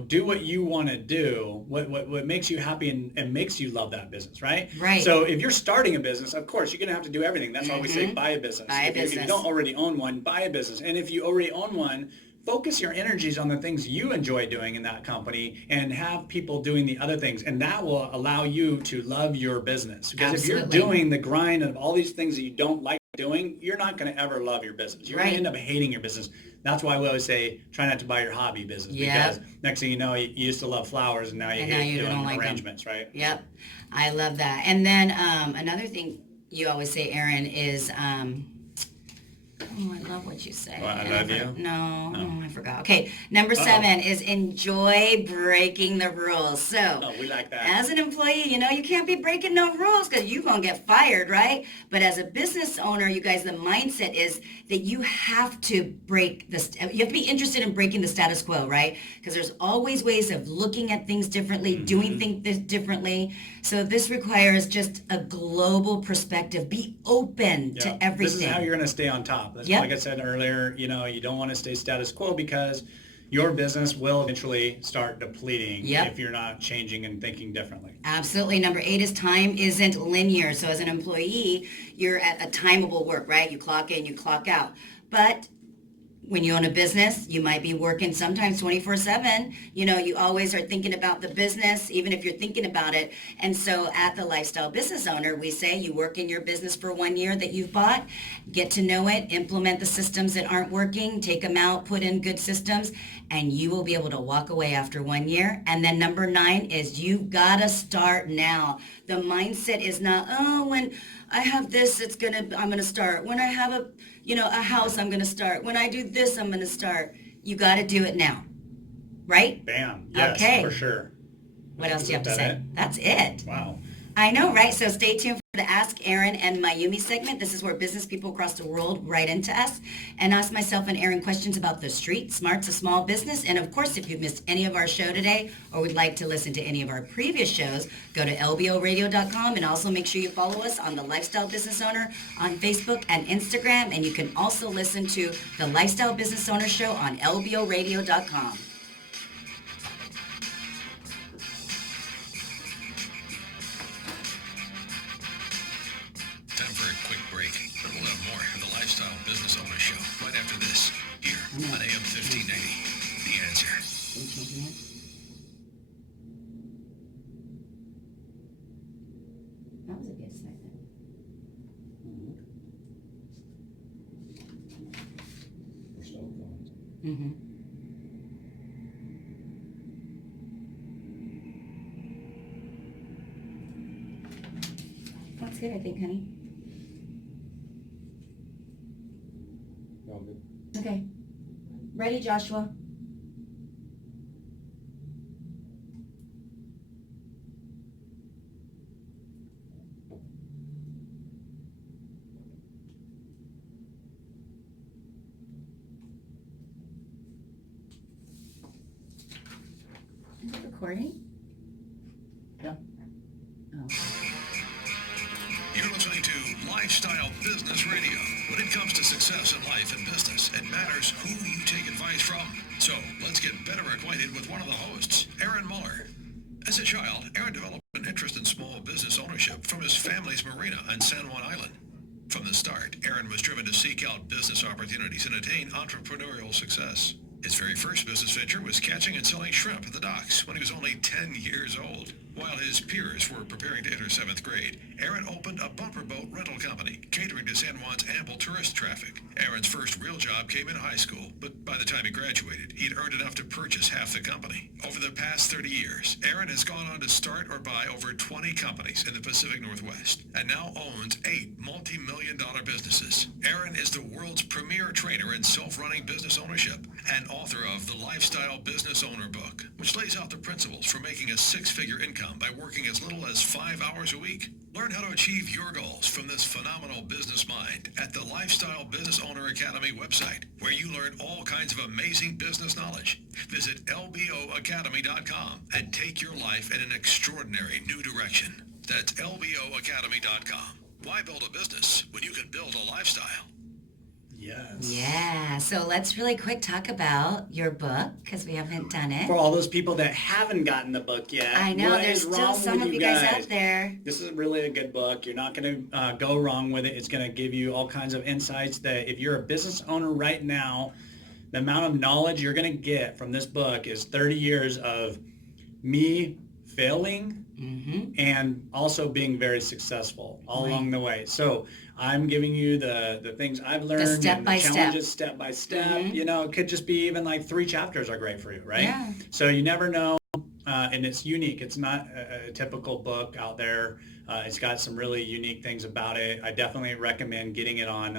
do what you want to do, what makes you happy and makes you love that business, right? Right. So if you're starting a business, of course, you're going to have to do everything. That's why we say buy a business. If you don't already own one, buy a business. And if you already own one, focus your energies on the things you enjoy doing in that company and have people doing the other things. And that will allow you to love your business. Because if you're doing the grind of all these things that you don't like doing, you're not going to ever love your business. You're going to end up hating your business. That's why we always say, try not to buy your hobby business. Because next thing you know, you used to love flowers and now you hate doing arrangements, right? Yep. I love that. And then another thing you always say, Erin, is Oh, I love what you say. Well, I love you? No, Oh. I forgot. Okay, number 7 is enjoy breaking the rules. So, Oh, we like that. as an employee, you can't be breaking no rules because you're going to get fired, right? But as a business owner, you guys, the mindset is that you have to break this. You have to be interested in breaking the status quo, right? Because there's always ways of looking at things differently, doing things differently. So this requires just a global perspective. Be open to everything. This is how you're going to stay on top. That's like I said earlier, you don't want to stay status quo because your business will eventually start depleting if you're not changing and thinking differently. Absolutely. Number 8 is time isn't linear. So as an employee, you're at a timeable work, right? You clock in, you clock out. But when you own a business, you might be working sometimes 24/7. You always are thinking about the business, even if you're thinking about it. And so at the Lifestyle Business Owner, we say you work in your business for 1 year that you've bought, get to know it, implement the systems that aren't working, take them out, put in good systems, and you will be able to walk away after 1 year. And then number 9 is you've got to start now. The mindset is not, when I have this, I'm going to start. When I have a house, I'm going to start. When I do this, I'm going to start. You got to do it now. Right? Bam. Yes, okay. For sure. What else do you have to say? It? That's it. Wow. I know, right? So stay tuned for the Ask Erin and Mayumi segment. This is where business people across the world write into us and ask myself and Erin questions about the street smarts of small business. And of course, if you've missed any of our show today or would like to listen to any of our previous shows, go to lboradio.com and also make sure you follow us on the Lifestyle Business Owner on Facebook and Instagram. And you can also listen to the Lifestyle Business Owner Show on lboradio.com. Time for a quick break, but we'll have more of the Lifestyle Business Owner Show right after this, here on AM 1590. The Answer. That was a good segment. Mm-hmm. That's good, I think, honey. Okay. Ready, Joshua? Is it recording? Yeah. Oh. You're listening to Lifestyle Business Radio. When it comes to success in life and business, it matters who you take advice from. So let's get better acquainted with one of the hosts, Erin Muller. As a child, Erin developed an interest in small business ownership from his family's marina on San Juan Island. From the start, Erin was driven to seek out business opportunities and attain entrepreneurial success. His very first business venture was catching and selling shrimp at the docks when he was only 10 years old. While his peers were preparing to enter 7th grade, Erin opened a bumper boat rental company, catering to San Juan's ample tourist traffic. Erin's first real job came in high school, but by the time he graduated, he'd earned enough to purchase half the company. Over the past 30 years, Erin has gone on to start or buy over 20 companies in the Pacific Northwest, and now owns 8 multi-million-dollar businesses. Erin is the world's premier trainer in self-running business ownership and author of the Lifestyle Business Owner book, which lays out the principles for making a 6-figure income by working as little as 5 hours a week. Learn how to achieve your goals from this phenomenal business mind at the Lifestyle Business Owner Academy website, where you learn all kinds of amazing business knowledge. Visit lboacademy.com and take your life in an extraordinary new direction. That's lboacademy.com. Why build a business when you can build a lifestyle? Yes. Yeah, so let's really quick talk about your book, because we haven't done it. For all those people that haven't gotten the book yet, I know, what there's is still wrong some with of you guys out there. This is really a good book. You're not going to go wrong with it. It's going to give you all kinds of insights that if you're a business owner right now, the amount of knowledge you're going to get from this book is 30 years of me failing and also being very successful all along the way. So I'm giving you the things I've learned, The step and by the step. challenges step by step. You know, it could just be even like 3 chapters are great for you, right? Yeah. So you never know and it's unique. It's not a typical book out there. It's got some really unique things about it. I definitely recommend getting it on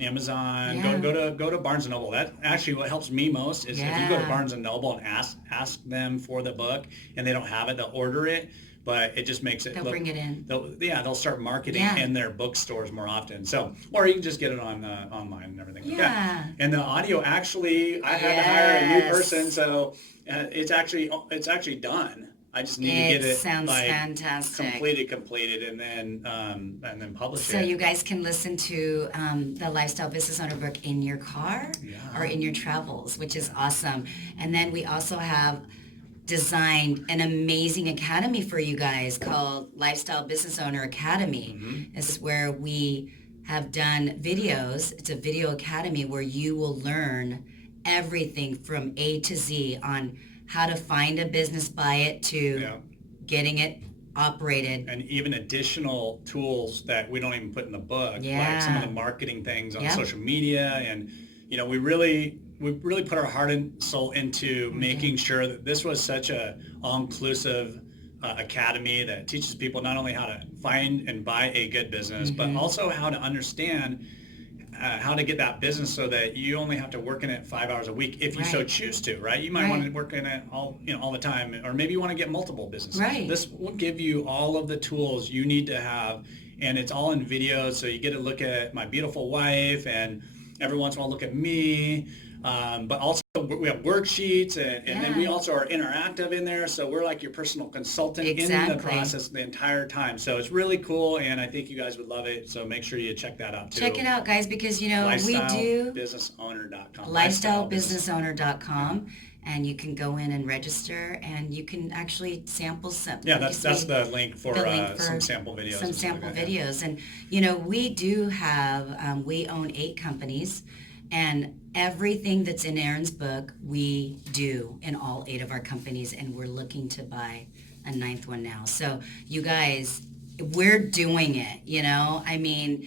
Amazon. Yeah. Go to Barnes and Noble. That's actually what helps me most is if you go to Yeah. Barnes and Noble and ask them for the book and they don't have it, they'll order it. But it just makes it. They'll bring it in. They'll start marketing Yeah. in their bookstores more often. So, or you can just get it on online and everything. Yeah. And the audio actually, I had to hire a new Yes. person, so it's actually done. I just need to get it sounds like fantastic. completed, and then publish So it. you guys can listen to the Lifestyle Business Owner book in your car or in your travels, which is awesome. And then we also have designed an amazing academy for you guys called Lifestyle Business Owner Academy. This is where we have done videos. It's a video academy where you will learn everything from A to Z on how to find a business, buy it, to Yeah. getting it operated. And even additional tools that we don't even put in the book, like Yeah. some of the marketing things on Yep. social media, and we really put our heart and soul into making sure that this was such a all-inclusive academy that teaches people not only how to find and buy a good business, but also how to understand how to get that business so that you only have to work in it 5 hours a week if you so Right. choose to, right? You might want to work in it all the time, or maybe you want to get multiple businesses. Right. This will give you all of the tools you need to have, and it's all in video, so you get to look at my beautiful wife, and every once in a while look at me. But also we have worksheets, and then we also are interactive in there, so we're like your personal consultant in the Exactly. process the entire time. So it's really cool, and I think you guys would love it. So make sure you check that out too. Check it out, guys, because we do LifestyleBusinessOwner.com. lifestylebusinessowner.com, and you can go in and register, and you can actually sample some. Yeah, like that's you the link for, the link for some sample videos. some and stuff sample like that. videos. And we do have we own 8 companies, and everything that's in Erin's book we do in all 8 of our companies, and we're looking to buy a 9th one now. So you guys, we're doing it. I mean,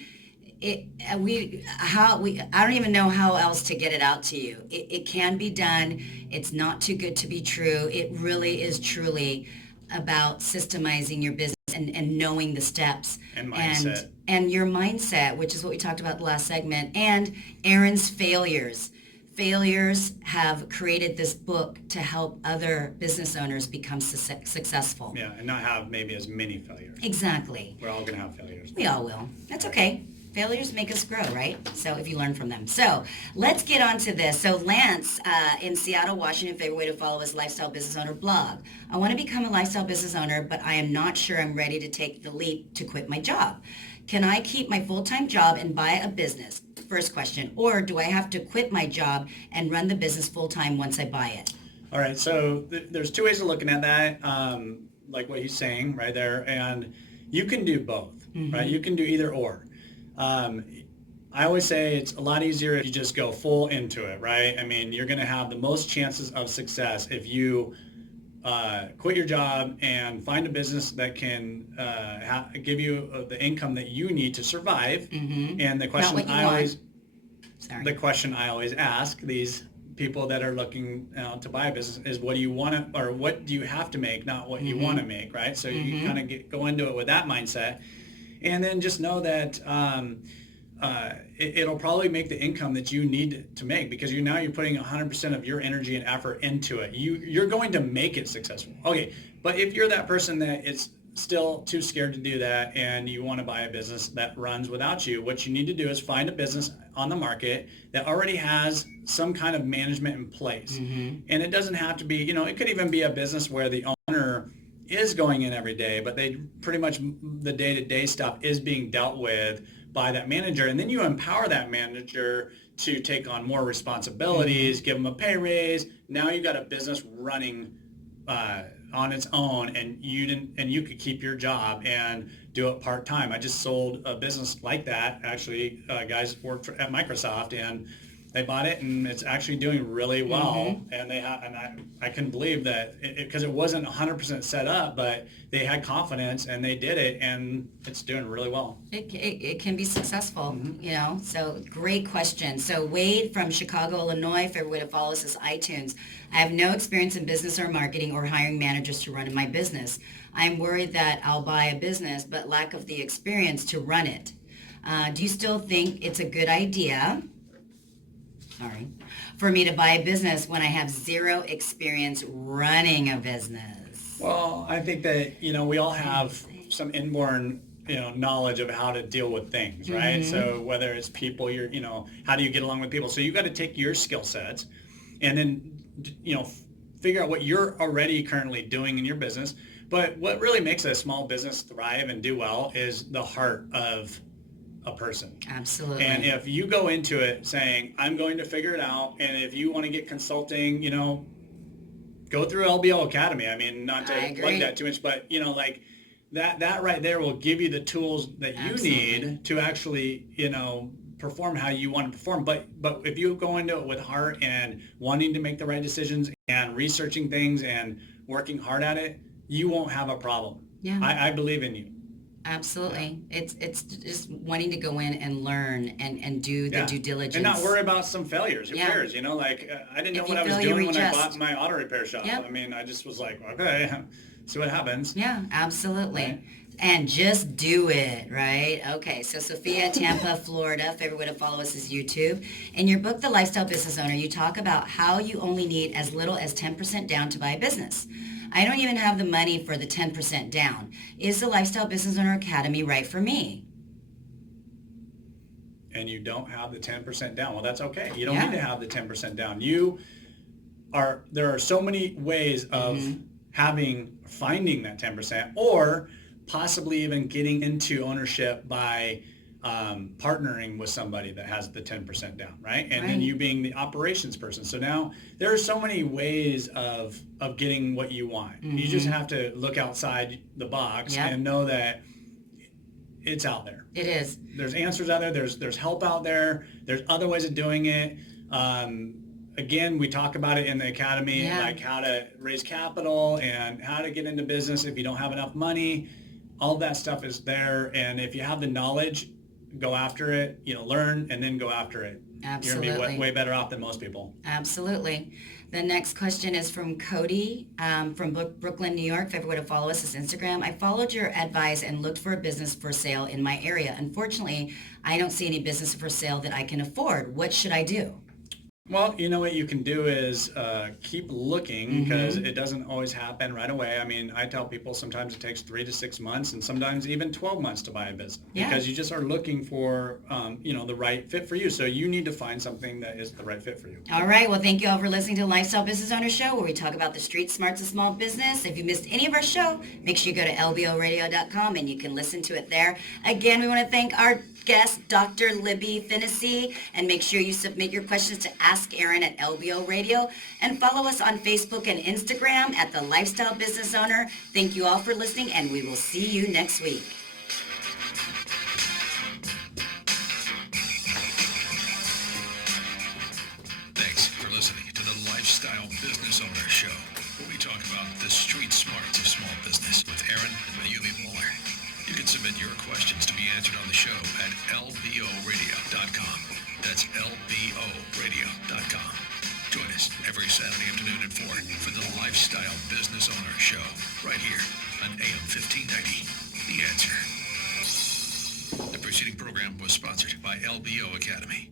I don't even know how else to get it out to you. It can be done. It's not too good to be true. It really is truly about systemizing your business and knowing the steps And mindset. and your mindset, which is what we talked about the last segment, and Erin's failures. Failures have created this book to help other business owners become successful. Yeah, and not have maybe as many failures. Exactly. We're all going to have failures. We all will. That's okay. Failures make us grow, right? So if you learn from them. So let's get on to this. So Lance in Seattle, Washington, favorite way to follow is Lifestyle Business Owner blog. I want to become a lifestyle business owner, but I am not sure I'm ready to take the leap to quit my job. Can I keep my full-time job and buy a business? First question. Or do I have to quit my job and run the business full-time once I buy it? All right, so there's 2 ways of looking at that, like what he's saying right there, and you can do both, right? You can do either or. I always say it's a lot easier if you just go full into it, right? I mean, you're going to have the most chances of success if you quit your job and find a business that can give you the income that you need to survive. And the question the question I always ask these people that are looking to buy a business is, what do you want to, or what do you have to make, not what you want to make, right? So you kind of go into it with that mindset, and then just know that it'll probably make the income that you need to make, because you're putting 100% of your energy and effort into it. You're going to make it successful. Okay, but if you're that person that is still too scared to do that and you want to buy a business that runs without you, what you need to do is find a business on the market that already has some kind of management in place. And it doesn't have to be, it could even be a business where the owner is going in every day, but they pretty much the day-to-day stuff is being dealt with by that manager. And then you empower that manager to take on more responsibilities, give them a pay raise. Now you got a business running on its own, and you could keep your job and do it part-time. I just sold a business like that. Actually, guys worked at Microsoft, and they bought it, and it's actually doing really well. And they have, and I couldn't believe that because it wasn't 100% set up, but they had confidence and they did it, and it's doing really well. It can be successful, you know. So great question. So Wade from Chicago, Illinois, favorite way to follow us is iTunes. I have no experience in business or marketing or hiring managers to run my business. I'm worried that I'll buy a business, but lack of the experience to run it. Do you still think it's a good idea for me to buy a business when I have zero experience running a business? Well, I think that, you know, we all have some inborn, you know, knowledge of how to deal with things, right? So whether it's people, you know, how do you get along with people? So you got to take your skill sets and then, you know, figure out what you're already currently doing in your business. But what really makes a small business thrive and do well is the heart of a person. Absolutely. And if you go into it saying, I'm going to figure it out, and if you want to get consulting, you know, go through LBO Academy. I mean, not to plug that too much, but, you know, like that right there will give you the tools that you need to actually, you know, perform how you want to perform. But if you go into it with heart and wanting to make the right decisions and researching things and working hard at it, you won't have a problem. Yeah. I believe in you. Absolutely. It's just wanting to go in and learn and do the due diligence. And not worry about some failures. Who cares? You know, like I didn't know what I was doing when I bought my auto repair shop. I mean, I just was like, okay, see what happens. Yeah, absolutely. Right? And just do it, right? Okay, so Sophia, Tampa, Florida, favorite way to follow us is YouTube. In your book, The Lifestyle Business Owner, you talk about how you only need as little as 10% down to buy a business. I don't even have the money for the 10% down. Is the Lifestyle Business Owner Academy right for me? And you don't have the 10% down. Well, that's okay. You don't need to have the 10% down. There are so many ways of finding that 10%, or possibly even getting into ownership by partnering with somebody that has the 10% down, right? And then you being the operations person. So now there are so many ways of getting what you want. You just have to look outside the box and know that it's out there. It is. There's answers out there. There's help out there. There's other ways of doing it. Again, we talk about it in the academy, like how to raise capital and how to get into business if you don't have enough money. All that stuff is there. And if you have the knowledge, go after it, you know, learn and then go after it. Absolutely. You're going to be way better off than most people. Absolutely. The next question is from Cody from Brooklyn, New York. Favorite way to follow us is Instagram. I followed your advice and looked for a business for sale in my area. Unfortunately, I don't see any business for sale that I can afford. What should I do? Well, you know what you can do is keep looking, because it doesn't always happen right away. I mean, I tell people sometimes it takes 3 to 6 months and sometimes even 12 months to buy a business because you just are looking for, you know, the right fit for you. So you need to find something that is the right fit for you. All right. Well, thank you all for listening to the Lifestyle Business Owner Show, where we talk about the street smarts of small business. If you missed any of our show, make sure you go to lboradio.com and you can listen to it there. Again, we want to thank our guest, Dr. Libbi Finnessy, and make sure you submit your questions to Ask Erin at LBO Radio, and follow us on Facebook and Instagram at The Lifestyle Business Owner. Thank you all for listening, and we will see you next week. Thanks for listening to the Lifestyle Business Owner Show, where we talk about the street smarts of small business with Erin and Mayumi Muller. You can submit your questions to be answered on the show at lboradio.com. That's lboradio.com. Join us every Saturday afternoon at 4 for the Lifestyle Business Owner Show, right here on AM 1590. The Answer. The preceding program was sponsored by LBO Academy.